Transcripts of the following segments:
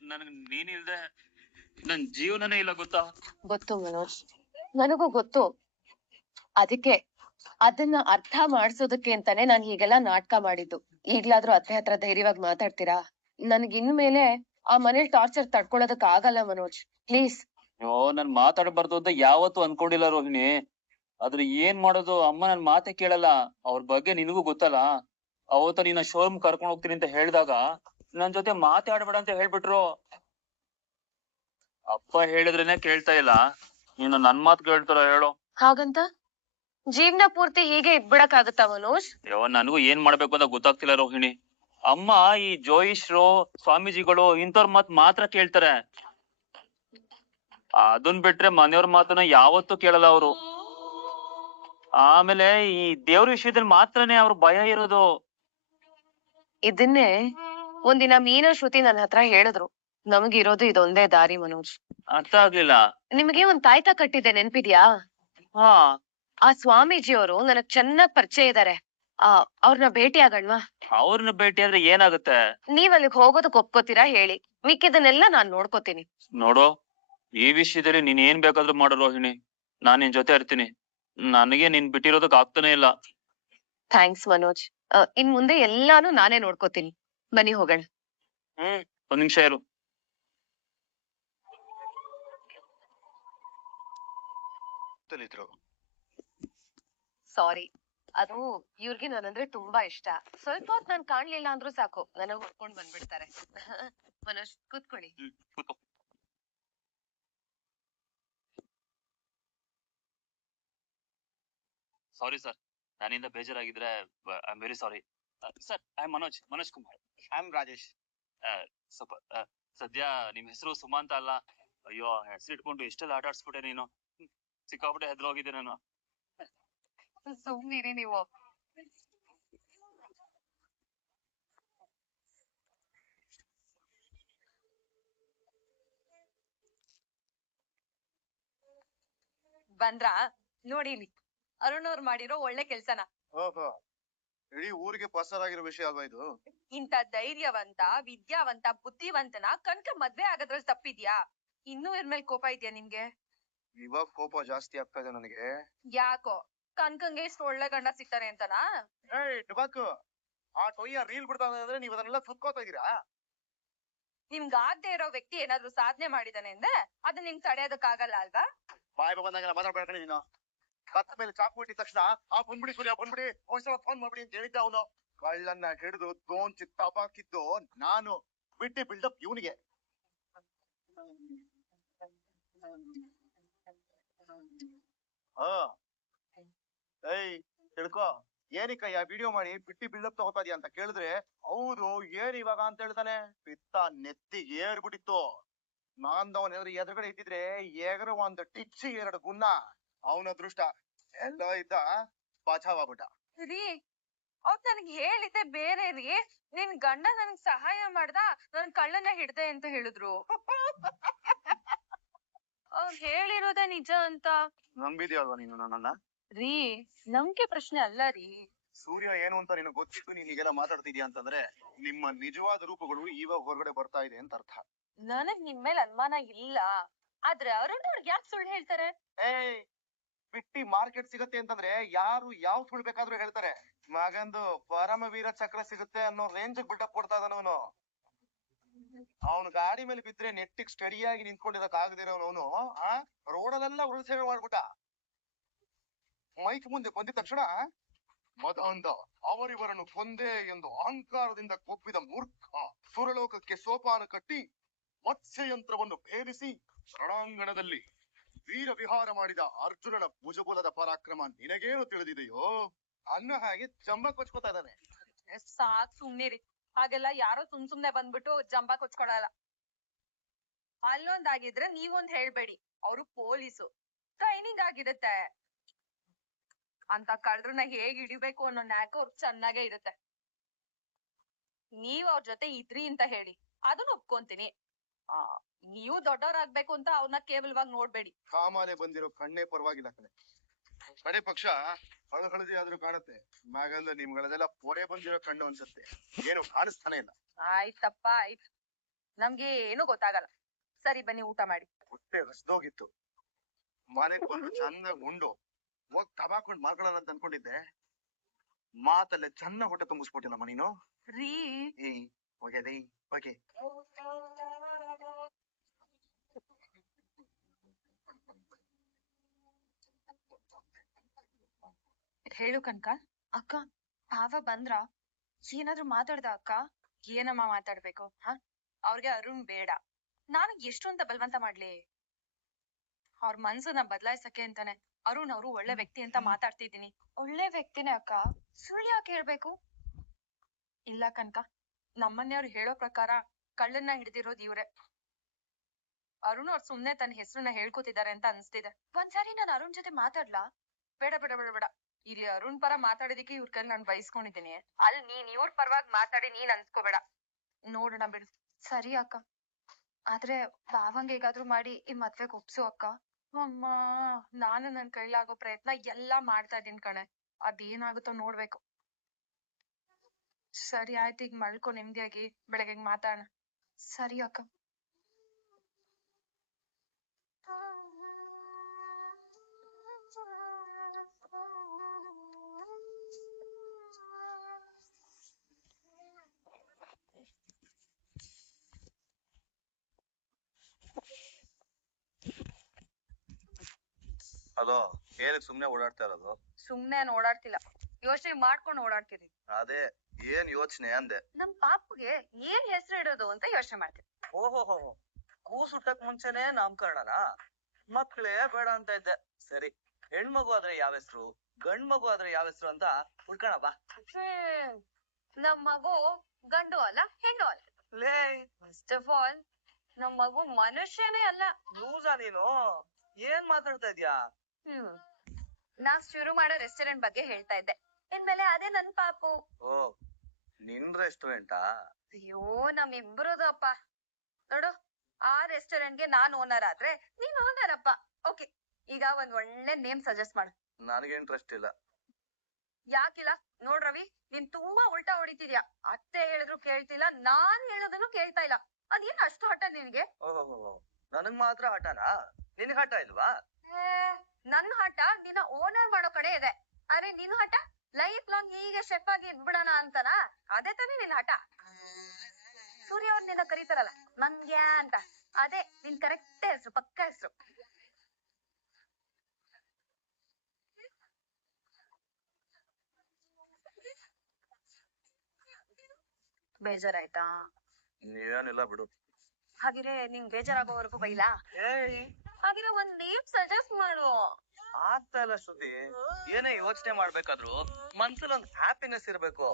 ನನಗ್ ನೀನಿಲ್ದೆ ನನ್ ಜೀವನನೇ ಇಲ್ಲ ಗೊತ್ತಾ? ಗೊತ್ತು ಮನೋಜ್, ನನಗೂ ಗೊತ್ತು. ಅದಕ್ಕೆ ಅದನ್ನ ಅರ್ಥ ಮಾಡ್ಸೋದಕ್ಕೆ ಅಂತಾನೆ ನಾನ್ ಹೀಗೆಲ್ಲಾ ನಾಟಕ ಮಾಡಿದ್ದು. ಈಗ್ಲಾದ್ರೂ ಅತ್ತೆ ಹತ್ರ ಧೈರ್ಯವಾಗಿ ಮಾತಾಡ್ತೀರಾ? ನನ್ಗ್ ಇನ್ಮೇಲೆ ಆ ಮನೇಲಿ ಟಾರ್ಚರ್ ತಡ್ಕೊಳೋದಕ್ ಆಗಲ್ಲ ಮನೋಜ್, ಪ್ಲೀಸ್. ಅಯ್ಯೋ, ನಾನ್ ಮಾತಾಡಬಾರ್ದು ಅಂತ ಯಾವತ್ತೂ ಅನ್ಕೊಂಡಿಲ್ಲ ರೋಹಿಣಿ. ಆದ್ರೆ ಏನ್ ಮಾಡೋದು, ಅಮ್ಮ ನನ್ ಮಾತೆ ಕೇಳಲ್ಲ. ಅವ್ರ ಬಗ್ಗೆ ನಿನಗೂ ಗೊತ್ತಲ್ಲ. ಅವತ್ತ ನೀನ ಶೋರೂಮ್ ಕರ್ಕೊಂಡ್ ಹೋಗ್ತೀನಿ ಅಂತ ಹೇಳ್ದಾಗ ನನ್ ಜೊತೆ ಮಾತಾಡ್ಬೇಡ ಅಂತ ಹೇಳ್ಬಿಟ್ರು. ಅಪ್ಪ ಹೇಳಿದ್ರೇನೆ ಕೇಳ್ತಾ ಇಲ್ಲ, ನೀನು ನನ್ ಮಾತು ಕೇಳ್ತಾರ ಹೇಳು? ಹಾಗಂತ ಜೀವನ ಪೂರ್ತಿ ಹೀಗೆ ಇದ್ಬಿಡಕ್ಕಾಗತ್ತಾ ಮನೋಜ್? ಅಯ್ಯೋ, ನನಗೂ ಏನ್ ಮಾಡ್ಬೇಕು ಅಂತ ಗೊತ್ತಾಗ್ತಿಲ್ಲ ರೋಹಿಣಿ. ಅಮ್ಮ ಈ ಜೋಯಿಶ್ರು, ಸ್ವಾಮೀಜಿಗಳು ಇಂಥವ್ರ ಮಾತ್ರ ಕೇಳ್ತಾರೆ. ಅದನ್ ಬಿಟ್ರೆ ಮನೆಯವ್ರ ಮಾತನ್ನ ಯಾವತ್ತೂ ಕೇಳಲ್ಲ ಅವರು. ಆಮೇಲೆ ಈ ದೇವ್ರ ವಿಷಯದಲ್ಲಿ ಮಾತ್ರನೇ ಅವ್ರ ಭಯ ಇರೋದು. ಇದನ್ನೇ ಒಂದಿನ ಮೀನಾ ಶ್ರುತಿ ನನ್ನ ಹತ್ರ ಹೇಳಿದ್ರು. ನಮಗಿರೋದು ಇದೊಂದೇ ದಾರಿ ಮನೋಜ್. ಅರ್ಥ ಆಗ್ಲಿಲ್ಲ. ನಿಮಗೆ ಒಂದ್ ತಾಯ್ತ ಕಟ್ಟಿದೆ, ನೆನ್ಪಿದ್ಯಾ? ಹಾ, ಆ ಸ್ವಾಮೀಜಿಯವರು ನನಗ್ ಚೆನ್ನಾಗ್ ಪರಿಚಯ ಇದಾರೆ. ಅವ್ರನ್ನ ಭೇಟಿ ಆಗಣ್ವಾ? ಅವ್ರನ್ನ ಭೇಟಿ ಆದ್ರೆ ಏನಾಗುತ್ತೆ? ನೀವ್ ಅಲ್ಲಿಗ್ ಹೋಗೋದಕ್ ಒಪ್ಕೋತೀರಾ ಹೇಳಿ, ಮಿಕ್ಕಿದನ್ನೆಲ್ಲ ನಾನ್ ನೋಡ್ಕೋತೀನಿ. ನೋಡು, ಈ ವಿಷಯದಲ್ಲಿ ನೀನ್ ಏನ್ ಬೇಕಾದ್ರೂ ಮಾಡು ರೋಹಿಣಿ, ನಾನ್ ನಿನ್ ಜೊತೆ ಇರ್ತೀನಿ. ನನಗೆ ನೀನ್ ಬಿಟ್ಟಿರೋದಕ್ ಆಗ್ತಾನೆ ಇಲ್ಲ. ಥ್ಯಾಂಕ್ಸ್ ಮನೋಜ್. ಇನ್ ಮುಂದೆ ಎಲ್ಲಾನು ನಾನೇ ನೋಡ್ಕೋತೀನಿ. ಬನ್ನಿ ಹೋಗೋಣ. ಒಂದ್ ನಿಮಿಷ ಇರು. ಸಾರಿ, ಅದು ಇವ್ರಿಗೆ ನಾನಂದ್ರೆ ತುಂಬಾ ಇಷ್ಟ. ಸ್ವಲ್ಪ ಹೊತ್ತು ನಾನ್ ಕಾಣ್ಲಿಲ್ಲ ಅಂದ್ರೂ ಸಾಕು, ನನಗ್ ಹೊಡ್ಕೊಂಡ್ ಬಂದ್ಬಿಡ್ತಾರೆ. ಮನೋಜ್ ಕೂತ್ಕೊಳ್ಳಿ. ಸಾರಿ ಸರ್, ನಾನಿಂದ ಬೇಜಾರಾಗಿದ್ರೆ I am very sorry sir. I am Manoj Kumar. I am Rajesh. ಸ್ವಲ್ಪ ಸದ್ಯ ನಿಮ್ ಹೆಸರು ಸುಮಂತ ಅಲ್ಲ? ಅಯ್ಯೋ, ಹೆಸರು ಇಟ್ಕೊಂಡು ಎಷ್ಟೆಲ್ಲ ಆಟ ಆಡ್ಸ್ಬಿಟ್ಟೆ ನೀನು. ಸಿಕ್ಕಾಪಟ್ಟೆ ಹೆದ್ರೋಗಿದ್ದೆ ನಾನು. ಸುಮ್ನಿರಿ ನೀವು. ಬಂದ್ರಾ? ನೋಡಿ ಇಲ್ಲಿ ಅರುಣ್ ಅವ್ರು ಮಾಡಿರೋ ಒಳ್ಳೆ ಕೆಲ್ಸನ. ಓಹೋ, ಇಡೀ ಊರಿಗೆ ಪಸರಾಗಿರೋ ವಿಷಯ ಅಲ್ವಾ ಇದು? ಇಂತ ಧೈರ್ಯವಂತ, ವಿದ್ಯಾವಂತ, ಬುದ್ಧಿವಂತನ ಕನ್ಕ ಮದ್ವೆ ಆಗೋದ್ರಲ್ಲಿ ತಪ್ಪಿದ್ಯಾ? ಇನ್ನೂ ಇರ್ಮೇಲ್ ಕೋಪ ಇದೆಯಾ ನಿಮ್ಗೆ? ಇವಾಗ ಕೋಪ ಜಾಸ್ತಿ ಆಗ್ತಾ ಇದೆ ನನಗೆ. ಯಾಕೋ ಕನ್ಕಂಗೆ ಇಷ್ಟು ಒಳ್ಳೆ ಗಂಡ ಸಿಗ್ತಾರೆ ಅಂತನಾ? ಡುಬಾಕು, ಆ ಟೊಯ್ಯ ರೀಲ್ ಬಿಡ್ತಾ ಅಂದ್ರೆ ನೀವ್ ಅದನ್ನೆಲ್ಲ ಸುತ್ಕೋತಾ ಇದೀರಾ? ನಿಮ್ಗ ಆಗದೆ ಇರೋ ವ್ಯಕ್ತಿ ಏನಾದ್ರೂ ಸಾಧನೆ ಮಾಡಿದಾನೆ ಅಂದ್ರೆ ಅದನ್ನ ನಿಮ್ಗೆ ತಡೆಯೋದಕ್ಕಾಗಲ್ಲ ಅಲ್ವಾ? ಬಾಯ್ ಬಂದಂಗೆಲ್ಲ ಮಾತಾಡ್ಬೇಡ ನೀನು. ಕತ್ತ ಮೇಲೆ ಚಾಕು ಇಟ್ಟಿದ ತಕ್ಷಣ ಬಂದ್ಬಿಡಿ ಸೂರ್ಯ, ಬಂದ್ಬಿಡಿ, ಒಂದ್ಸಲ ಫೋನ್ ಮಾಡ್ಬಿಡಿ ಅಂತ ಹೇಳಿದ್ದ ಅವನು. ಕಳ್ಳನ್ನ ಹಿಡಿದು ದೋಂಚಿ ತಪಾಕಿದ್ದು ನಾನು, ಬಿಟ್ಟಿ ಬಿಲ್ಡಪ್ ಇವನಿಗೆ. ಏಯ್ ತಿಳ್ಕೊ, ಏನಿಕಯ್ಯ ವಿಡಿಯೋ ಮಾಡಿ ಬಿಟ್ಟಿ ಬಿಲ್ಡಪ್ ತಗೋತಾ ಇದೀಯ ಅಂತ ಕೇಳಿದ್ರೆ, ಹೌದು ಏನ್ ಇವಾಗ ಅಂತ ಹೇಳ್ತಾನೆ. ಪಿತ್ತ ನೆತ್ತಿಗೆ ಏರ್ಬಿಟ್ಟಿತ್ತು. ನಾಂದವನ ಎದುರುಗಡೆ ಇದ್ದಿದ್ರೆ ಎಗರ ಒಂದು ಟಿಚ್ಚಿ 2 ಗುನ್ನ. ಅವನ ಅದೃಷ್ಟ ಎಲ್ಲ ಇದ್ದ ಬಾಚಾವಾಗ್ಬಿಟ್ಟ. ರೀ, ಅವ್ರು ನನ್ಗೆ ಹೇಳಿದ್ದೆ ಬೇರೆ ರೀ. ನಿನ್ ಗಂಡ ನನ್ಗ್ ಸಹಾಯ ಮಾಡ್ದ, ನನ್ ಕಳ್ಳನ್ನ ಹಿಡ್ದೆ ಅಂತ ಹೇಳಿದ್ರು. ಅವ್ರು ಹೇಳಿರೋದೇ ನಿಜ ಅಂತ ನಂಬಿದ್ಯಲ್ವಾ ನೀನು ನನ್ನನ್ನ? ರೀ, ನಂಬಿಕೆ ಪ್ರಶ್ನೆ ಅಲ್ಲ ರೀ. ಸೂರ್ಯ ಏನು ಅಂತ ನಿನಗೆ ಗೊತ್ತಿತ್ತು ನೀನ್ ಹೀಗೆಲ್ಲ ಮಾತಾಡ್ತಿದ್ಯಾ ಅಂತಂದ್ರೆ ನಿಮ್ಮ ನಿಜವಾದ ರೂಪಗಳು ಇವಾಗ ಹೊರಗಡೆ ಬರ್ತಾ ಇದೆ ಅಂತ ಅರ್ಥ. ನನಗ್ ನಿಮ್ ಮೇಲೆ ಅನುಮಾನ ಇಲ್ಲ, ಆದ್ರೆ ಅರುಣ್ ಅವ್ರಿಗೆ ಯಾಕೆ ಸುಳ್ಳು ಹೇಳ್ತಾರೆ? ಏಯ್, ಬಿಟ್ಟಿ ಮಾರ್ಕೆಟ್ ಸಿಗತ್ತೆ ಅಂತಂದ್ರೆ ಯಾರು ಯಾವ ಸುಳ್ಳು ಬೇಕಾದ್ರೂ ಹೇಳ್ತಾರೆ. ಮಗಂದು ಪರಮವೀರ ಚಕ್ರ ಸಿಗುತ್ತೆ ಅನ್ನೋ ರೇಂಜ್ ಬಿಲ್ಡಪ್ ಕೊಡ್ತಾ ಇದ್ದಾನವನು. ಅವನು ಗಾಡಿ ಮೇಲೆ ಬಿದ್ರೆ ನೆಟ್ಟಿಗೆ ಸ್ಟಡಿಯಾಗಿ ನಿಂತ್ಕೊಂಡಿರಕ್ ಆಗದಿರೋನು ರೋಡಲ್ಲೆಲ್ಲ ಉರುಳು ಮಾಡ್ಬಿಟ್ಟ. ಮೈಕ್ ಮುಂದೆ ಬಂದಿದ ತಕ್ಷಣ ಮದಾಂಧ ಅವರಿವರನ್ನು ಕೊಂದೆ ಎಂದು ಅಹಂಕಾರದಿಂದ ಕೊಬ್ಬಿದ ಮೂರ್ಖ ಸುರಲೋಕಕ್ಕೆ ಸೋಪಾನ ಕಟ್ಟಿ ಮತ್ಸ್ಯಯಂತ್ರವನ್ನು ಭೇದಿಸಿ ರಣಾಂಗಣದಲ್ಲಿ ವೀರ ವಿಹಾರ ಮಾಡಿದ ಅರ್ಜುನನ ಭುಜಬಲದ ಪರಾಕ್ರಮ ನಿನಗೇನು ತಿಳಿದಿದೆಯೋ ಅನ್ನೋ ಹಾಗೆ ಜಂಬ ಕೊಚ್ಕೋತಾ ಇದ್ದಾನೆ. ಸಾಕ್ ಸುಮ್ನಿರಿ, ಹಾಗೆಲ್ಲ ಯಾರೋ ಸುಮ್ನೆ ಬಂದ್ಬಿಟ್ಟು ಜಂಬ ಕೊಚ್ಕೊಳಲ್ಲ. ಅಲ್ಲೊಂದಾಗಿದ್ರೆ ನೀವೊಂದ್ ಹೇಳ್ಬೇಡಿ, ಅವರು ಪೊಲೀಸು, ಟ್ರೈನಿಂಗ್ ಆಗಿರುತ್ತೆ ಅಂತ. ಕಳ್ರನ್ನ ಹೇಗ್ ಹಿಡಿಬೇಕು ಅನ್ನೋ ನ್ಯಾಕ್ ಅವ್ರು ಚೆನ್ನಾಗೇ ಇರುತ್ತೆ. ನೀವ್ ಅವ್ರ ಜೊತೆ ಇದ್ರಿ ಅಂತ ಹೇಳಿ ಅದನ್ನ ಒಪ್ಕೊಂತೀನಿ. ನೀವು ದೊಡ್ಡವರಾಗ್ಬೇಕು ಅಂತ ಅವ್ರನ್ನ ಕೇವಲವಾಗಿ ನೋಡ್ಬೇಡಿ. ಕಾಮಾಲೆ ಬಂದಿರೋ ಕಣ್ಣೇ ಪರವಾಗಿಲ್ಲ ಕಣೆ. ಕಡೆ ಪಕ್ಷ ಹಳಹಳದಿ ಆದ್ರೂ ಕಾಣುತ್ತೆ. ಮ್ಯಾಗಂದ್ರೆ ನಿಮ್ಗಳದೆಲ್ಲ ಪೊರೆ ಬಂದಿರೋ ಕಣ್ಣು ಅನ್ಸುತ್ತೆ. ಏನು ಕಾಣಿಸ್ತಾನೆ ಇಲ್ಲ. ಆಯ್ತಪ್ಪ ಆಯ್ತು, ನಮ್ಗೆ ಏನು ಗೊತ್ತಾಗಲ್ಲ. ಸರಿ ಬನ್ನಿ ಊಟ ಮಾಡಿ. ಹೊಟ್ಟೆ ಹಸ್ದೋಗಿತ್ತು. ಮನೆಗ್ ಬಂದು ಚಂದಾಗ್ ಉಂಡು ಹೋಗ್ ತಬಾಕೊಂಡ್ ಮಾಡ್ಕೊಳ್ಳೋಣ ಅಂತ ಅನ್ಕೊಂಡಿದ್ದೆ. ಮಾತಲ್ಲೇ ಚೆನ್ನಾಗ್ ಹೊಟ್ಟೆ ತುಂಬಿಸ್ಬಿಟ್ಟಿಲ್ಲಮ್ಮ ನೀನು. ರೀ ಹೋಗ್ಯದಿ ಓಕೆ. ಹೇಳು ಕನಕ. ಅಕ್ಕ ಭಾವ ಬಂದ್ರ? ಏನಾದ್ರು ಮಾತಾಡ್ದ ಅಕ್ಕ? ಏನಮ್ಮ ಮಾತಾಡ್ಬೇಕು? ಅವ್ರಿಗೆ ಅರುಣ್ ಬೇಡ. ನಾನು ಎಷ್ಟು ಅಂತ ಬಲವಂತ ಮಾಡ್ಲಿ? ಅವ್ರ ಮನ್ಸನ್ನ ಬದಲಾಯಿಸಕ್ಕೆ ಅಂತಾನೆ ಅರುಣ್ ಅವರು ಒಳ್ಳೆ ವ್ಯಕ್ತಿ ಅಂತ ಮಾತಾಡ್ತಿದ್ದೀನಿ. ಒಳ್ಳೆ ವ್ಯಕ್ತಿನೇ ಅಕ್ಕ, ಸುಳ್ಳು ಯಾಕೆ ಹೇಳ್ಬೇಕು? ಇಲ್ಲ ಕನಕ, ನಮ್ಮನೆಯವ್ರು ಹೇಳೋ ಪ್ರಕಾರ ಕಳ್ಳನ್ನ ಹಿಡ್ದಿರೋದ್ ಇವ್ರೆ. ಅರುಣ್ ಅವ್ರು ಸುಮ್ನೆ ತನ್ನ ಹೆಸರನ್ನ ಹೇಳ್ಕೊತಿದ್ದಾರೆ ಅಂತ ಅನ್ಸ್ತಿದೆ. ಒಂದ್ಸಾರಿ ನಾನು ಅರುಣ್ ಜೊತೆ ಮಾತಾಡ್ಲಾ? ಬೇಡ ಬೇಡ ಬೇಡ ಬೇಡ. ಇಲ್ಲಿ ಅರುಣ್ ಪರ ಮಾತಾಡೋದಿಕ್ಕೆ ಇವ್ರ ಕೈಲಿ ನಾನು ಬಯಸ್ಕೊಂಡಿದ್ದೀನಿ. ಅಲ್ಲಿ ನೀನ್ ಇವ್ರ ಪರವಾಗಿ ಮಾತಾಡಿ ನೀನ್ ಅನ್ಸ್ಕೋಬೇಡ. ನೋಡೋಣ ಬಿಡು. ಸರಿ ಅಕ್ಕ, ಆದ್ರೆ ಭಾವಂಗ್ ಹೇಗಾದ್ರೂ ಮಾಡಿ ಈ ಮದ್ವೆಗ್ ಒಪ್ಸು ಅಕ್ಕ. ಅಮ್ಮ, ನಾನು ನನ್ ಕೈಲಾಗೋ ಪ್ರಯತ್ನ ಎಲ್ಲಾ ಮಾಡ್ತಾ ಇದೀನಿ ಕಣೆ. ಅದೇನಾಗುತ್ತೋ ನೋಡ್ಬೇಕು. ಸರಿ ಆಯ್ತು, ಈಗ ಮಲ್ಕೊ ನೆಮ್ಮದಿಯಾಗಿ, ಬೆಳಗ್ಗೆ ಮಾತಾಡೋಣ. ಸರಿ ಅಕ್ಕ. ಅದು ಏನಕ್ಕೆ ಸುಮ್ನೆ ಓಡಾಡ್ತಾ ಇರೋದು? ಸುಮ್ನೆ ಓಡಾಡ್ತಿಲ್ಲ, ಯೋಚನೆ ಮಾಡ್ಕೊಂಡು ಓಡಾಡ್ತೀನಿ. ಅದೇ ಏನ್ ಯೋಚನೆ ಅಂದೆ? ನಮ್ ಪಾಪುಗೆ ಏನ್ ಹೆಸರು ಇಡೋದು ಅಂತ ಯೋಚನೆ ಮಾಡ್ತೀನಿ. ಓಹೋ, ಕೂಸು ಹುಟ್ಟಕ್ ಮುಂಚೆನೆ ನಾಮಕರಣನಾ? ಮಕ್ಳೇ ಬೇಡ ಅಂತ ಇದ್ದೆ. ಸರಿ, ಹೆಣ್ಮಗು ಆದ್ರೆ ಯಾವ ಹೆಸರು, ಗಂಡ್ ಮಗು ಆದ್ರೆ ಯಾವ ಹೆಸರು ಅಂತ ಹುಡ್ಕೋಣ ಬಾ. ನಮ್ ಮಗು ಗಂಡು ಅಲ್ಲ ಹೆಣ್ಣು ಅಲ್ಲ. ಲೇ, ಫಸ್ಟ್ ಆಫ್ ಆಲ್ ನಮ್ ಮಗು ಮನುಷ್ಯನೇ ಅಲ್ಲ. ಲೂಸಾ ನೀನು? ಏನ್ ಮಾತಾಡ್ತಾ ಇದ್ಯಾ? ನಾವ್ ಶುರು ಮಾಡೋ ರೆಸ್ಟೋರೆಂಟ್ ಬಗ್ಗೆ ಹೇಳ್ತಾ ಇದ್ದೆ. ಇನ್ಮೇಲೆ ಅದೇ ನನ್ ಪಾಪು. ಓ, ನಿನ್ ರೆಸ್ಟೋರೆಂಟಾ? ಅಯ್ಯೋ, ನಮ್ಮಿಬ್ರದಪ್ಪ. ನೋಡು, ಆ ರೆಸ್ಟೋರೆಂಟ್ಗೆ ನಾನ್ ಓನರ್ ಆದ್ರೆ ನೀನ್ ಓನರ್ ಅಪ್ಪ. ಓಕೆ, ಈಗ ಒಂದ್ ಒಳ್ಳೆ ನೇಮ್ ಸಜೆಸ್ಟ್ ಮಾಡು. ನನಗೆ ಇಂಟ್ರೆಸ್ಟ್ ಇಲ್ಲ. ಯಾಕಿಲ್ಲ? ನೋಡ್ ರವಿ, ನೀನ್ ತುಂಬಾ ಉಲ್ಟಾ ಹೊಡಿತಿದ್ಯಾ. ಅತ್ತೆ ಹೇಳಿದ್ರು ಕೇಳ್ತಿಲ್ಲ, ನಾನ್ ಹೇಳೋದನ್ನು ಕೇಳ್ತಾ ಇಲ್ಲ. ಅದೇನ್ ಅಷ್ಟು ಹಠ ನಿನ್ಗೆ? ಓಹೋ, ನನಗ್ ಮಾತ್ರ ಹಠನಾ? ನಿನ್ಗ್ ಹಠ ಇಲ್ವಾ? ನನ್ ಹಠ ನಿನ್ನ ಓನರ್ ಮಾಡೋ ಕಡೆ ಇದೆ. ಅರೆ ನಿನ್ ಹಠ ಲೈಫ್ ಲಾಂಗ್ ಹೀಗೆ ಶೆಫ್ ಆಗಿ ಇದ್ಬಿಡೋಣ ಅಂತನಾ? ಅದೇ ತಾನೇ ನಿನ್ ಹಠ. ಸೂರ್ಯ ಅವ್ರು ನಿನ್ನ ಕರೀತಾರಲ್ಲ ಮಂಗ್ಯ ಅಂತ, ಅದೇ ನಿನ್ ಕರೆಕ್ಟ್ ಹೆಸರು, ಪಕ್ಕ ಹೆಸರು. ಬೇಜಾರಾಯ್ತಾ? ಏನಿಲ್ಲ ಬಿಡು. ಹಾಗಿದ್ರೆ ನಿಂಗ್ ಬೇಜಾರಾಗೋವರೆಗೂ ಬೈಲಾ? ಹಾಗಿದ್ರೆ ಒಂದ್ ನೇಮ್ ಸಜೆಸ್ಟ್ ಮಾಡು. ಆಗ್ತಾ ಇಲ್ಲ ಶ್ರುತಿ. ಏನೇ ಯೋಚನೆ ಮಾಡ್ಬೇಕಾದ್ರು ಮನ್ಸಲ್ಲಿ ಒಂದ್ ಹ್ಯಾಪಿನೆಸ್ ಇರ್ಬೇಕು.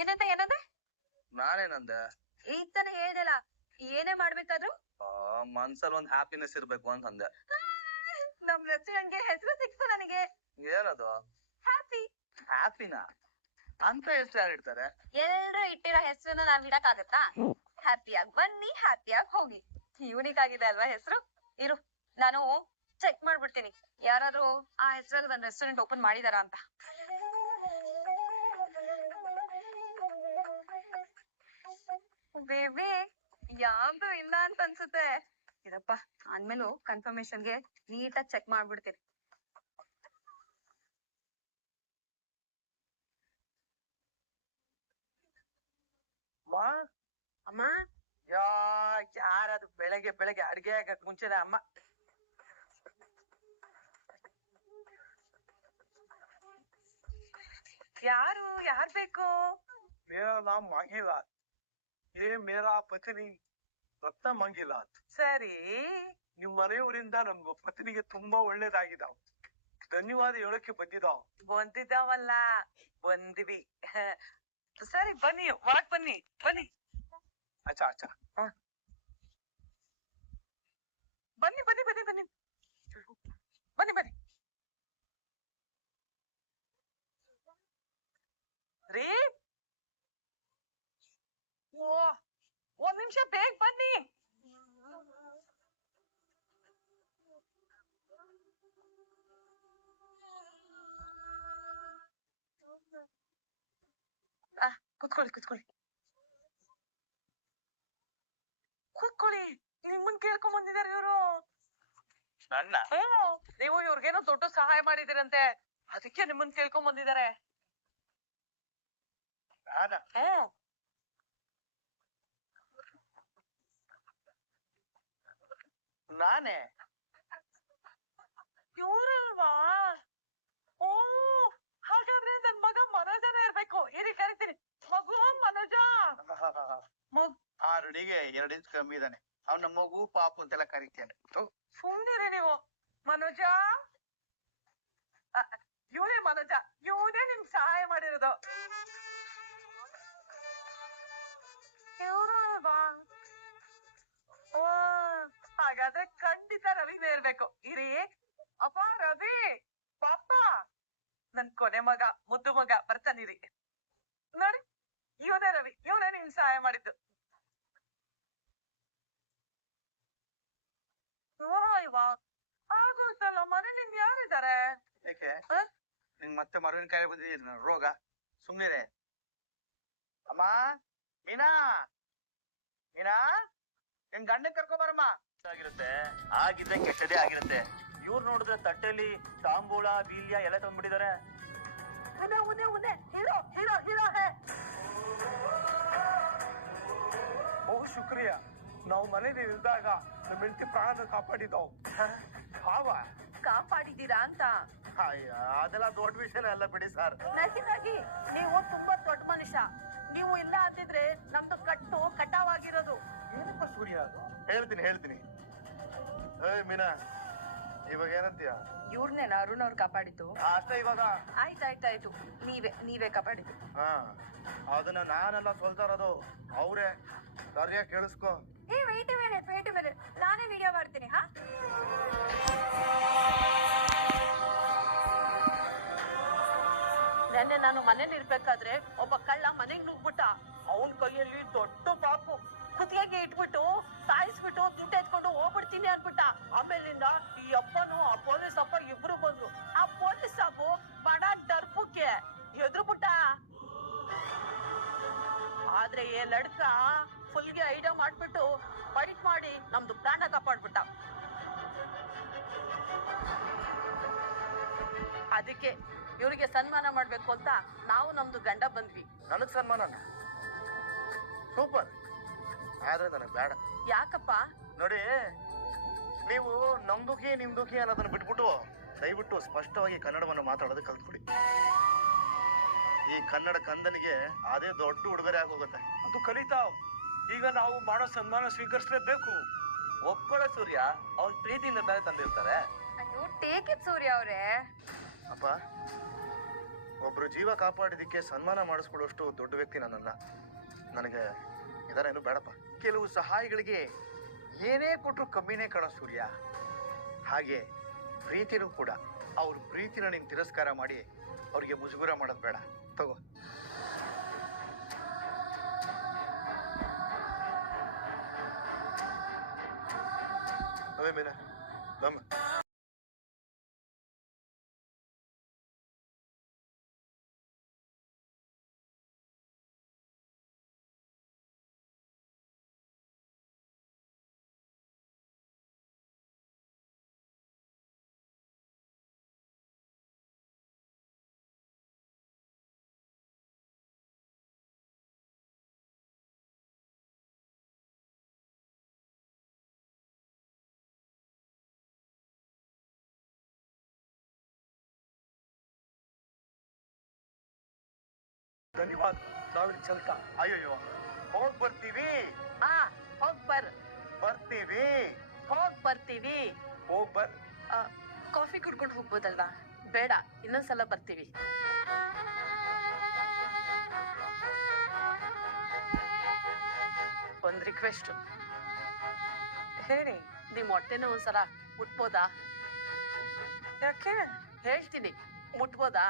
ಏನಂದೆ? ನಾನೇನಂದೆ? ಈಗ ತಾನೇ ಹೇಳ್ದಲ್ಲ, ಏನೇ ಮಾಡ್ಬೇಕಾದ್ರು ಮನ್ಸಲ್ಲಿ ಒಂದ್ ಹ್ಯಾಪಿನೆಸ್ ಇರ್ಬೇಕು ಅಂತಂದೆ. ನಮ್ ರೆಸ್ಟೋರೆಂಟ್ಗೆ ಹೆಸರು ಸಿಕ್ತು ನನಗೆ. ಏನದು? ಹ್ಯಾಪಿನಾ ಅಂತ ಹೆಸರು ಯಾರು ಇಡ್ತಾರೆ? ಎಲ್ರು ಇಟ್ಟಿರೋ ಹೆಸರನ್ನ ನಾವ್ ಇಡಕ್ಕಾಗತ್ತಾ? ಹ್ಯಾಪಿಯಾಗಿ ಬನ್ನಿ, ಹ್ಯಾಪಿಯಾಗಿ ಹೋಗಿ. ಯೂನಿಕ್ ಆಗಿದೆ ಅಲ್ವಾ ಹೆಸರು? ಇರು, ನಾನು ಚೆಕ್ ಮಾಡ್ಬಿಡ್ತೀನಿ ಯಾರಾದ್ರೂ ಆ ಹೆಸರಲ್ಲಿ ಒಂದ್ ರೆಸ್ಟೋರೆಂಟ್ ಓಪನ್ ಮಾಡಿದಾರ ಅಂತ. ಬೇಬಿ, ಯಾವ್ದು ಇಲ್ಲ ಅಂತ ಅನ್ಸುತ್ತೆ. ಇದಪ್ಪ, ಆದ್ಮೇಲೂ ಕನ್ಫರ್ಮೇಶನ್ಗೆ ನೀಟಾಗಿ ಚೆಕ್ ಮಾಡ್ಬಿಡ್ತೀನಿ. ಅಮ್ಮ, ಯಾರದು ಬೆಳಗ್ಗೆ ಅಡ್ಗೆ ಆಗಕ್ ಮುಂಚೆನೆ ಅಮ್ಮ? ಯಾರ್ ಬೇಕು? मेरा नाम मांगीलाल, ये मेरा पत्नी ರತ್ನ ಮಂಗಿಲಾಲ್. ಸರಿ, ನಿಮ್ ಮನೆಯವರಿಂದ ನಮ್ಗ ಪತ್ನಿಗೆ ತುಂಬಾ ಒಳ್ಳೇದಾಗಿದಾವ್. ಧನ್ಯವಾದ ಹೇಳಕ್ಕೆ ಬಂದಿದ್ದಾವಲ್ಲ, ಬಂದ್ವಿ. ಸರಿ ಬನ್ನಿ, ಒಳಗ್ ಬನ್ನಿ. ಅಚ್ಚಾ ಬನ್ನಿ ರೀ. ಒಂದ್ ನಿಮಿಷ ಬೇಗ ಬನ್ನಿ. ಕುತ್ಕೊಳ್ಳಿ ಕುತ್ಕೊಳ್ಳಿ. ನಿಮ್ಮನ್ ಕೇಳ್ಕೊಂಡ್ ಬಂದಿದ್ದಾರೆ ಇವರು. ನನ್ನ ನೀವು ಇವ್ರಿಗೇನೋ ದೊಡ್ಡ ಸಹಾಯ ಮಾಡಿದಿರಂತೆ, ಅದಕ್ಕೆ ನಿಮ್ಮನ್ ಕೇಳ್ಕೊಂಡ್ ಬಂದಿದ್ದಾರೆ. ನಾನೇ ಇವ್ರಲ್ವಾ? ಓ, ಹಾಗಾದ್ರೆ ನನ್ ಮಗ ಮನೋಜನ ಇರ್ಬೇಕು. ಇರಿ ಕರಿತೀನಿ. ಮಗು ಮನೋಜ. ಆ ರುಡಿಗೆ 2 ಇಂಚ್ ಕಮ್ಮಿ ಇದ್ದಾನೆ. ಅವ್ನ ಮಗು ಪಾಪು ಅಂತೆಲ್ಲ ಕರಿತೇನೆ. ಸುಮ್ನಿರಿ ನೀವು. ಮನೋಜ, ಇವನೇ ಮನೋಜ, ಇವನೇ ನಿಮ್ ಸಹಾಯ ಮಾಡಿರೋದು. ಓ, ಹಾಗಾದ್ರೆ ಖಂಡಿತ ರವಿನೇ ಇರ್ಬೇಕು. ಇರಿ. ಅಪ್ಪ ರವಿ, ಪಾಪ, ನನ್ ಕೊನೆ ಮಗ, ಮುದ್ದು ಮಗ ಬರ್ತಾನಿರಿ. ನೋಡಿ, ಇವನೇ ರವಿ, ಇವನೇ ನಿಮ್ ಸಹಾಯ ಮಾಡಿದ್ದು. ಆಗೋಯ್ತಲ್ಲ, ಮನೇಲಿ ಯಾರಿದ್ದಾರೆ? ಏಕೆ ನಿಂಗ್ ಮತ್ತೆ ಮರುವಿನ ಕಾಯಿಲೆ ಬಂದಿದ್ದೀನ ರೋಗ? ಸುಮ್ನಿರೆ. ಅಮ್ಮ, ಮೀನಾ ನಿನ್ ಗಂಡ ಕರ್ಕೊಬಾರಮ್ಮ. ಆಗಿರುತ್ತೆ, ಆಗಿದ್ರೆ ಕೆಟ್ಟದೇ ಆಗಿರುತ್ತೆ. ಇವ್ರು ನೋಡಿದ್ರೆ ತಟ್ಟೆಲಿ ತಾಂಬೂಲ ಬೀಲ್ಯ ಎಲ್ಲ ತಂದ್ಬಿಟ್ಟಿದ್ದಾರೆ. ಬಹು ಶುಕ್ರಿಯ. ನಾವು ಮನೇಲಿ ಇಲ್ದಾಗ ನಮ್ಮ ಹೆಂಡತಿ ಪ್ರಾಣ ಕಾಪಾಡಿದವು. ಕಾಪಾಡಿದೀರಾ ಅಂತ? ಅದೆಲ್ಲ ದೊಡ್ಡ ವಿಷಯನೇ ಅಲ್ಲ ಬಿಡಿ ಸರ್. ನಗಿ, ನೀವು ತುಂಬಾ ದೊಡ್ಡ ಮನುಷ್ಯ. ನೀವು ಇಲ್ಲ ಅಂತಿದ್ರೆ ನಮ್ದು ಕಟಾವಾಗಿರೋದು. ಏನಪ್ಪ ಸೂರ್ಯ ಅದು? ಹೇಳ್ತೀನಿ. ಏಯ್ ಮೀನಾ, ಇವಾಗ ಏನಂತೀಯ? ಇವ್ರನ್ನೇನ ಅರುಣ್ ಅವ್ರು ಕಾಪಾಡಿದ್ದು? ಅಷ್ಟೇ. ಇವಾಗ ಆಯ್ತಾಯ್ತಾಯ್ತು, ನೀವೇ ಕಾಪಾಡಿದ್ದು. ಅದನ್ನ ನಾನೆಲ್ಲ ಸೋಲ್ತಾ ಇರೋದು. ಅವ್ರೆ ಸರಿಯಾಗಿ ಕೇಳಿಸ್ಕೊ. ವೇಟ್ ನಾನೇ ವಿಡಿಯೋ ಮಾಡ್ತೀನಿ. ನೆನ್ನೆ ನಾನು ಮನೇಲಿ ಇರ್ಬೇಕಾದ್ರೆ ಒಬ್ಬ ಕಳ್ಳ ಮನೆಗ್ ನುಗ್ಬಿಟ್ಟ. ಅವನ್ ಕೈಯಲ್ಲಿ ದೊಡ್ಡ ಬಾಕು ಕುತ್ತಿಗೆಗೆ ಇಟ್ಬಿಟ್ಟು ಸಾಯಿಸ್ಬಿಟ್ಟು ದುಡ್ಡು ಎತ್ಕೊಂಡು ಹೋಗ್ಬಿಡ್ತೀನಿ ಅನ್ಬಿಟ್ಟ. ಆಮೇಲಿಂದ ಈ ಅಪ್ಪನು ಆ ಪೊಲೀಸ್ ಅಪ್ಪ ಇಬ್ರು ಬಂದ್ರು. ಆ ಪೊಲೀಸ್ ಸಾಬು ಬಡ ಡರ್ಪುಕ್ಕೆ ಎದ್ರುಬಿಟ್ಟ. ಆದ್ರೆ ಈ ಲಡ್ಕ ಫುಲ್ಗೆ ಐಡಿಯಾ ಮಾಡ್ಬಿಟ್ಟು ಫೈಟ್ ಮಾಡಿ ನಮ್ದು ಪ್ರಾಣ ಕಾಪಾಡ್ಬಿಟ್ಟ. ಅದಕ್ಕೆ ಇವ್ರಿಗೆ ಸನ್ಮಾನ ಮಾಡ್ಬೇಕು ಅಂತ ನಾವು ನಮ್ದು ಗಂಡ ಬಂದ್ವಿ. ನನಗ್ ಸನ್ಮಾನ? ಸೂಪರ್. ಆದ್ರೆ ನನಗ್ ಬೇಡ. ಯಾಕಪ್ಪ? ನೋಡಿ, ನೀವು ನಮ್ದುಕಿ ನಿಮ್ದುಕಿ ಅನ್ನೋದನ್ನ ಬಿಟ್ಬಿಟ್ಟು ದಯವಿಟ್ಟು ಸ್ಪಷ್ಟವಾಗಿ ಕನ್ನಡವನ್ನು ಮಾತಾಡೋದು ಕಲ್ತ್ಕೊಡಿ. ಈ ಕನ್ನಡ ಕಂದನಿಗೆ ಅದೇ ದೊಡ್ಡ ಉಡುಗೊರೆ ಆಗೋಗುತ್ತೆ. ಅದು ಕಲಿತಾವ್. ಈಗ ನಾವು ಮಾಡೋ ಸನ್ಮಾನ ಸ್ವೀಕರಿಸಲೇಬೇಕು. ಒಪ್ಕೊಳ್ಳೋ ಸೂರ್ಯ, ಅವ್ರ ಪ್ರೀತಿಯಿಂದ ಬೇರೆ ತಂದಿರ್ತಾರೆ. ಟೇಕ್ ಇಟ್ ಸೂರ್ಯ ಅವ್ರೆ. ಅಪ್ಪ, ಒಬ್ರು ಜೀವ ಕಾಪಾಡಿದಕ್ಕೆ ಸನ್ಮಾನ ಮಾಡಿಸ್ಕೊಳ್ಳೋಷ್ಟು ದೊಡ್ಡ ವ್ಯಕ್ತಿ ನನ್ನಲ್ಲ. ನನಗೆ ಇದರೇನು ಬೇಡಪ್ಪ. ಕೆಲವು ಸಹಾಯಗಳಿಗೆ ಏನೇ ಕೊಟ್ರು ಕಮ್ಮಿನೇ ಕಾಣೋ ಸೂರ್ಯ. ಹಾಗೆ ಪ್ರೀತಿನೂ ಕೂಡ. ಅವ್ರ ಪ್ರೀತಿನ ನೀನ್ ತಿರಸ್ಕಾರ ಮಾಡಿ ಅವ್ರಿಗೆ ಮುಜುಗುರ ಮಾಡೋದು ಬೇಡ. ತಗೋ. ಅವೇ ಮೀನಾ, ನಮ್ಮ ಧನ್ಯವಾದ. ನಾವಿಲ್ಲಿ ಚಲ್ತಾ. ಅಯ್ಯೋ, ಹೋಗ್ ಬರ್ತೀವಿ. ಬರ್ತೀವಿ. ಹೋಗ್ ಬರ್. ಕಾಫಿ ಕುಡ್ಕೊಂಡು ಹೋಗ್ಬೋದಲ್ವಾ? ಬೇಡ, ಇನ್ನೊಂದ್ಸಲ ಬರ್ತೀವಿ. ಒಂದ್ ರಿಕ್ವೆಸ್ಟ್. ಹೇಳಿ. ನಿಮ್ ಹೊಟ್ಟೆನ ಒಂದ್ಸಲ ಮುಟ್ಬೋದಾ? ಯಾಕೆ? ಹೇಳ್ತೀನಿ, ಮುಟ್ಬೋದಾ?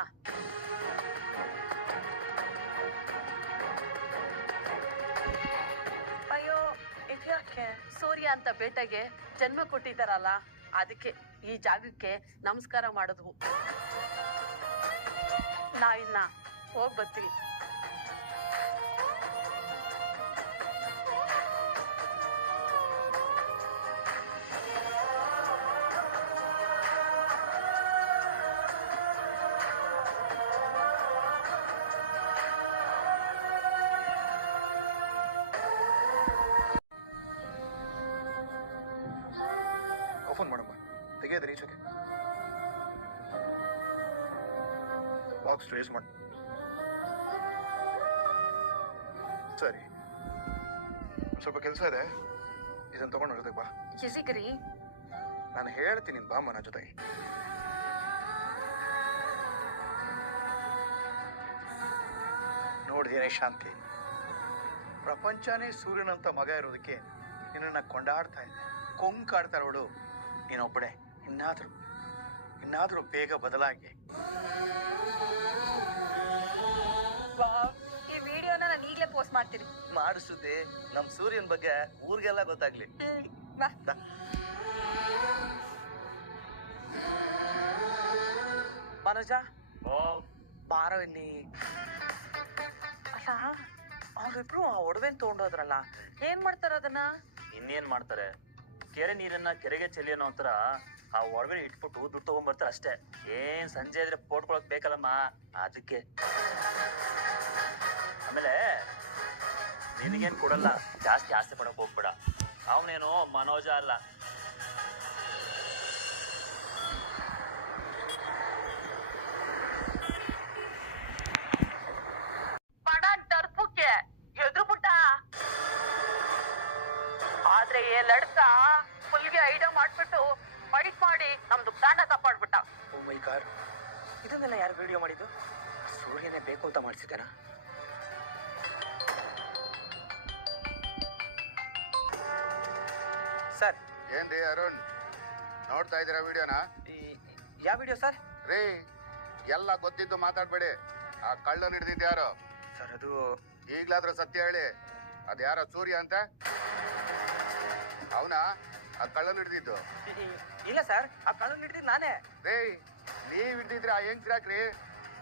ಅಯ್ಯೋ, ಇದ್ಯಾಕೆ? ಸೂರ್ಯ ಅಂತ ಬೇಟೆಗೆ ಜನ್ಮ ಕೊಟ್ಟಿದ್ದಾರಲ್ಲ, ಅದಕ್ಕೆ ಈ ಜಾಗಕ್ಕೆ ನಮಸ್ಕಾರ ಮಾಡಿದ್ವು. ನಾವಿನ್ನ ಹೋಗ್ ಬರ್ತೀವಿ. ತೆಗೆಯೋದು ಈಚೆಗೆ. ಬಾಕ್ಸ್ ಟ್ರೇಸ್ ಮಾಡಿ. ಸರಿ, ಸ್ವಲ್ಪ ಕೆಲಸ ಇದೆ, ಇದನ್ನ ತಗೊಂಡು ಜೊತೆಗೆ ಬಾ. ಎಲ್ಲಿಗ್ರಿ? ನಾನು ಹೇಳ್ತೀನಿ, ಬಾಮ್ಮ ನನ್ನ ಜೊತೆಗೆ. ನೋಡಿದೇನೆ ಶಾಂತಿ, ಪ್ರಪಂಚನೇ ಸೂರ್ಯನಂತ ಮಗ ಇರೋದಕ್ಕೆ ನಿನ್ನನ್ನು ಕೊಂಡಾಡ್ತಾ ಇದೆ, ಕೊಂಕಾಡ್ತಾ ಇರೋಳು ನೀನೊಬ್ಬಳೆ. ಇನ್ನಾದ್ರೂ ಬೇಗ ಬದಲಾಗಿ. ಈ ವಿಡಿಯೋನ ನಾನು ಈಗಲೇ ಪೋಸ್ಟ್ ಮಾಡ್ತೀನಿ. ಮಾಡಿಸುತ್ತೆ, ನಮ್ ಸೂರ್ಯನ್ ಬಗ್ಗೆ ಊರಿಗೆಲ್ಲ ಗೊತ್ತಾಗ್ಲಿ. ಮನೋಜ, ಬಾರೋ ಇಲ್ಲಿ. ಅಲ್ಲ, ಅವ್ರಿಬ್ರು ಆ ಒಡವೆನ್ ತಗೊಂಡೋದ್ರಲ್ಲ, ಏನ್ ಮಾಡ್ತಾರ ಅದನ್ನ? ಇನ್ನೇನ್ ಮಾಡ್ತಾರೆ, ಕೆರೆ ನೀರನ್ನ ಕೆರೆಗೆ ಚೆಲ್ಲಿ ಅನ್ನೋ ಒಂಥರ ಆ ಒಡವೆ ಇಟ್ಬಿಟ್ಟು ದುಡ್ಡು ತಗೊಂಡ್ಬರ್ತಾರೆ ಅಷ್ಟೇ. ಏನ್ ಸಂಜೆ ಆದ್ರೆ ಪೋಟ್ಕೊಳಕ್ ಬೇಕಲ್ಲಮ್ಮ, ಅದಕ್ಕೆ. ಆಮೇಲೆ ನಿನಗೇನ್ ಕೊಡಲ್ಲ, ಜಾಸ್ತಿ ಆಸೆ ಪಡಕ್ ಹೋಗ್ಬೇಡ. ಅವನೇನೋ ಮನೋಜ ಅಲ್ಲ. ಬಡ ಟರ್ಪುಕ್ಕೆ ಎದುರು ಬಿಟ್ಟ. ಆದ್ರೆ ಈ ಲಡ್ಕ ಫುಲ್ಗೆ ಐಡಿಯಾ ಮಾಡ್ಬಿಟ್ಟು ಫೈಟ್ ಮಾಡಿ ನಮ್ದು ಪ್ರಾಣ ಕಾಪಾಡ್ಬಿಟ್ಟ. ಓ ಮೈ ಗಾಡ್, ಇದನ್ನೆಲ್ಲ ಯಾರು ವಿಡಿಯೋ ಮಾಡಿದ್ದು? ಸೂರ್ಯನೇ ಬೇಕು ಅಂತ ಮಾಡಿಸಿದ್ದಾನ? ಸರ್. ಏನ್ರಿ ಅರುಣ್, ನೋಡ್ತಾ ಇದ್ದೀರಾ ವಿಡಿಯೋನ? ಯಾವ ವಿಡಿಯೋ ಸರ್? ರೀ, ಎಲ್ಲ ಗೊತ್ತಿದ್ದು ಮಾತಾಡ್ಬೇಡಿ. ಆ ಕಳ್ಳನ್ ಹಿಡ್ದಿದ್ದು ಯಾರು? ಸರ್ ಅದು ಈಗ್ಲಾದ್ರೂ ಸತ್ಯ ಹೇಳಿ, ಅದ್ಯಾರೋ ಸೂರ್ಯ ಅಂತ? ಅವನ ಆ ಕಳ್ಳನ್ ಹಿಡ್ದಿದ್ದು? ಇಲ್ಲ ಸರ್, ಆ ಕಳ್ಳನ್ ಹಿಡಿದಿದ್ದು ನಾನೇ. ರೇ, ನೀವ್ ಹಿಡ್ದಿದ್ರೆ ಆ ಹೆಂಗ್ಸ್ರಾಕ್ರಿ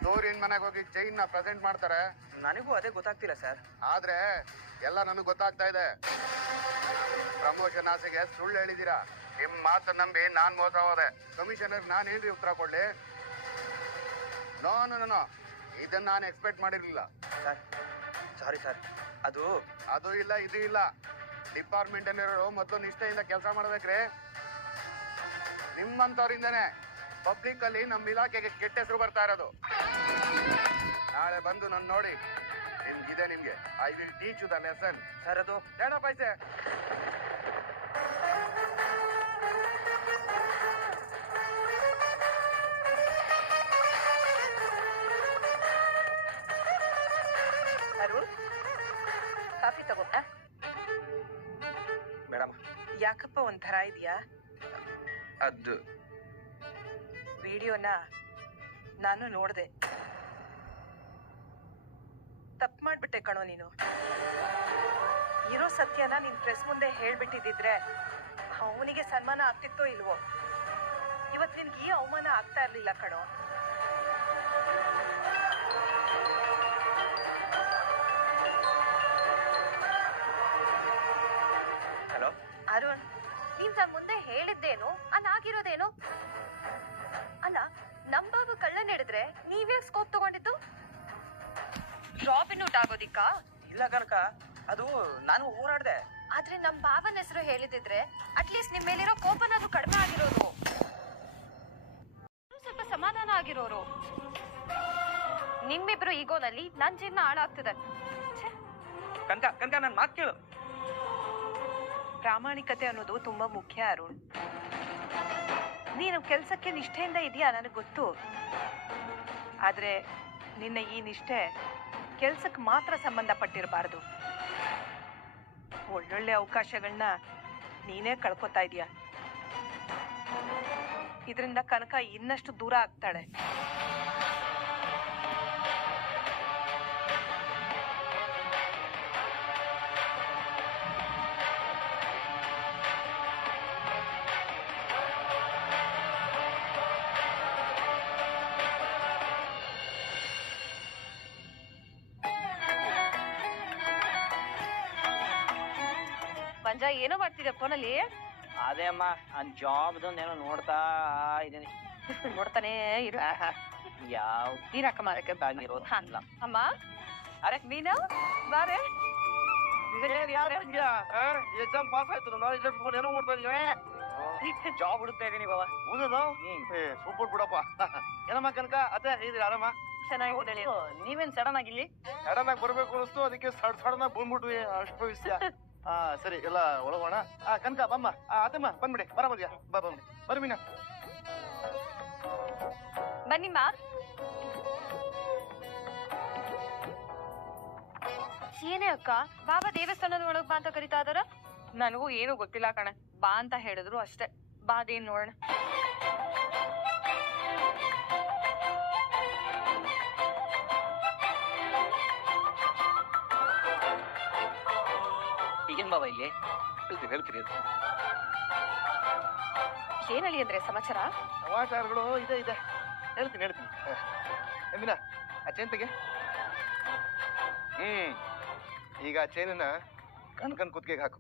ಸೂರ್ಯನ್ ಮನೆಗೆ ಹೋಗಿ ಚೈನ್ ನ ಪ್ರೆಸೆಂಟ್ ಮಾಡ್ತಾರೆ. ನನಗೂ ಅದೇ ಗೊತ್ತಾಗ್ತಿಲ್ಲ ಸರ್. ಆದ್ರೆ ಎಲ್ಲ ನನಗ್ ಗೊತ್ತಾಗ್ತಾ ಇದೆ. ಪ್ರಮೋಷನ್ ಆಸೆಗೆ ಸುಳ್ಳು ಹೇಳಿದೀರಾ. ನಿಮ್ ಮಾತು ನಂಬಿ ನಾನ್ ಮೋಸ ಹೋದೆ. ಕಮಿಷನರ್ ನಾನ್ ಏನ್ರಿ ಉತ್ತರ ಕೊಡ್ಲಿ? ನೋ, ಇದನ್ನ ನಾನು ಎಕ್ಸ್ಪೆಕ್ಟ್ ಮಾಡಿರ್ಲಿಲ್ಲ. ಸರ್ ಸಾರಿ ಸರ್, ಅದು ಇಲ್ಲ, ಇದು ಇಲ್ಲ. ಡಿಪಾರ್ಟ್ಮೆಂಟ್ ಅಲ್ಲಿರೋ ಮೊದಲು ನಿಷ್ಠೆಯಿಂದ ಕೆಲಸ ಮಾಡ್ಬೇಕ್ರಿ. ನಿಮ್ಮಂತವ್ರಿಂದನೇ ಪಬ್ಲಿಕ್ ಅಲ್ಲಿ ನಮ್ಮ ಇಲಾಖೆಗೆ ಕೆಟ್ಟ ಹೆಸರು ಬರ್ತಾ ಇರೋದು. ನಾಳೆ ಬಂದು ನನ್ ನೋಡಿ, ನಿಮ್ಗೆ I will teach you the lesson. Sir ಅದು ಬೇಡ ಪೈಸೆ. ಅರುಣ್, ಕಾಫಿ ತಗೋತಾ? ಮೇಡಮ್, ಯಾಕಪ್ಪ ಒಂಥರ ಇದೆಯಾ? ಅದು ವಿಡಿಯೋನ ನಾನು ನೋಡ್ದೆ. ತಪ್ಪು ಮಾಡ್ಬಿಟ್ಟೆ ಕಣೋ ನೀನು. ಇರೋ ಸತ್ಯನ ನಿನ್ ಪ್ರೆಸ್ ಮುಂದೆ ಹೇಳ್ಬಿಟ್ಟಿದ್ರೆ ಅವನಿಗೆ ಸನ್ಮಾನ ಆಗ್ತಿತ್ತೋ ಇಲ್ವೋ? ಇವತ್ ನಿನ್ಗೆ ಈ ಅವಮಾನ ಆಗ್ತಾ ಇರ್ಲಿಲ್ಲ ಕಣೋ. ಹಲೋ ಅರುಣ್, ನೀನ್ ನನ್ ಮುಂದೆ ಹೇಳಿದ್ದೇನು, ಅನ್ನಾಗಿರೋದೇನು? ಅಲ್ಲ, ನಮ್ ಬಾಬು ಕಳ್ಳನ್ ಹಿಡಿದ್ರೆ ನೀವೇ ಸ್ಕೋಪ್ ತಗೊಂಡಿದ್ದು? ರಾಬಿನ್ ಹುಡ್ ಆಗೋದಿಕ್ಕ? ಇಲ್ಲ ಕನಕ, ಅದು ನಾನು ಹೋರಾಡ್ದೆ. ಆದ್ರೆ ನಮ್ ಬಾವನ ಹೆಸರು ಹೇಳಿದಿದ್ರೆ ಅಟ್ಲೀಸ್ಟ್ ನಿಮ್ ಮೇಲಿರೋ ಕೋಪನಾದ್ರೂ ಕಡಿಮೆ ಆಗಿರೋರು, ಸ್ವಲ್ಪ ಸಮಾಧಾನ ಆಗಿರೋರು. ನಿಮ್ಮಿಬ್ರು ಈಗೋನಲ್ಲಿ ನನ್ ಜೀವನ ಹಾಳಾಗ್ತಿದೆ. ಕನಕ ನನ್ ಮಾತು ಕೇಳು. ಪ್ರಾಮಾಣಿಕತೆ ಅನ್ನೋದು ತುಂಬಾ ಮುಖ್ಯ ಅರುಣ್. ನೀನು ಕೆಲ್ಸಕ್ಕೆ ನಿಷ್ಠೆಯಿಂದ ಇದೆಯಾ ನನಗೆ ಗೊತ್ತು. ಆದ್ರೆ ನಿನ್ನ ಈ ನಿಷ್ಠೆ ಕೆಲ್ಸಕ್ಕೆ ಮಾತ್ರ ಸಂಬಂಧಪಟ್ಟಿರಬಾರ್ದು. ಒಳ್ಳೊಳ್ಳೆ ಅವಕಾಶಗಳನ್ನ ನೀನೇ ಕಳ್ಕೊತಾ ಇದೀಯ. ಇದರಿಂದ ಕನಕ ಇನ್ನಷ್ಟು ದೂರ ಆಗ್ತಾಳೆ. ಮಂಜ, ಏನೋ ಮಾಡ್ತಿದ್ದೆ ಫೋನಲ್ಲಿ? ಅದೇ ಅಮ್ಮ, ನನ್ ಜಾಬ್ ಏನೋ ನೋಡ್ತಾ ಇದೀನಿ. ನೋಡ್ತಾನೆ ಇರು. ಯಾವ ನೀರಕ್ಕಮ್ಮ ಅದಕ್ಕೆ ಬಾಗಿರೋದು ಅಮ್ಮ. ಅರೆ ಮೀನಾ, ಬಾರೆ. ಎಕ್ಸಾಮ್ ಪಾಸ್ ಆಯ್ತು, ಏನೋ ಮಾಡ್ತಾ ಇದೀವಿ. ಜಾಬ್ ಹುಡುಕ್ತಾ ಇದೀನಿ ಬಾವ. ಹೌದಾ? ಏ ಸೂಪರ್ ಬಿಡಪ್ಪ. ಏನಮ್ಮ ಕನಕ ಅತ್ತೆ ಇದ್ರಿ ಆರಾಮ? ಚೆನ್ನಾಗಿ ಓದಲಿ. ನೀವೇನ್ ಸಡನ್ ಆಗಿ ಇಲ್ಲಿ? ಸಡನ್ ಆಗಿ ಬರ್ಬೇಕು ಅನಿಸ್ತು, ಅದಕ್ಕೆ ಸಡನ್ ಆಗಿ ಬಂದ್ಬಿಟ್ವಿ, ಅಷ್ಟು ವಿಷಯ. ಹಾ ಸರಿ, ಎಲ್ಲ ಒಳಗೋಣ. ಕನಕ ಬಮ್ಮ, ಅತ್ತಮ್ಮ ಬಂದ್ಬಿಡಿ, ಬರಮದ್ಯಾ, ಬಂದ್ಬಿಡಿ, ಬರ್ರಿ ಮೀನಾ. ಬನ್ನಿಮ್ಮ. ಏನೇ ಅಕ್ಕ, ಬಾಬಾ ದೇವಸ್ಥಾನದ ಒಳಗ್ ಬಾ ಅಂತ ಕರಿತಾ ಇದಾರ? ನನಗೂ ಏನು ಗೊತ್ತಿಲ್ಲ ಕಣೆ, ಬಾ ಅಂತ ಹೇಳಿದ್ರು ಅಷ್ಟೇ. ಬಾ ಅದೇನ್ ನೋಡೋಣ. ಈಗೇನ್ ಬಾಬಾ ಇಲ್ಲಿ? ಹೇಳ್ತೀನಿ ಏನಳಿ ಅಂದ್ರೆ ಸಮಾಚಾರ? ಸಮಾಚಾರಗಳು ಇದೆ, ಹೇಳ್ತೀನಿ. ಮೀನಾ, ಆ ಚೈನ್ ತೆಗೆ. ಈಗ ಆ ಚೈನನ್ನ ಕನ್ಕನ್ ಕುತ್ತಿಗೆಗೆ ಹಾಕು.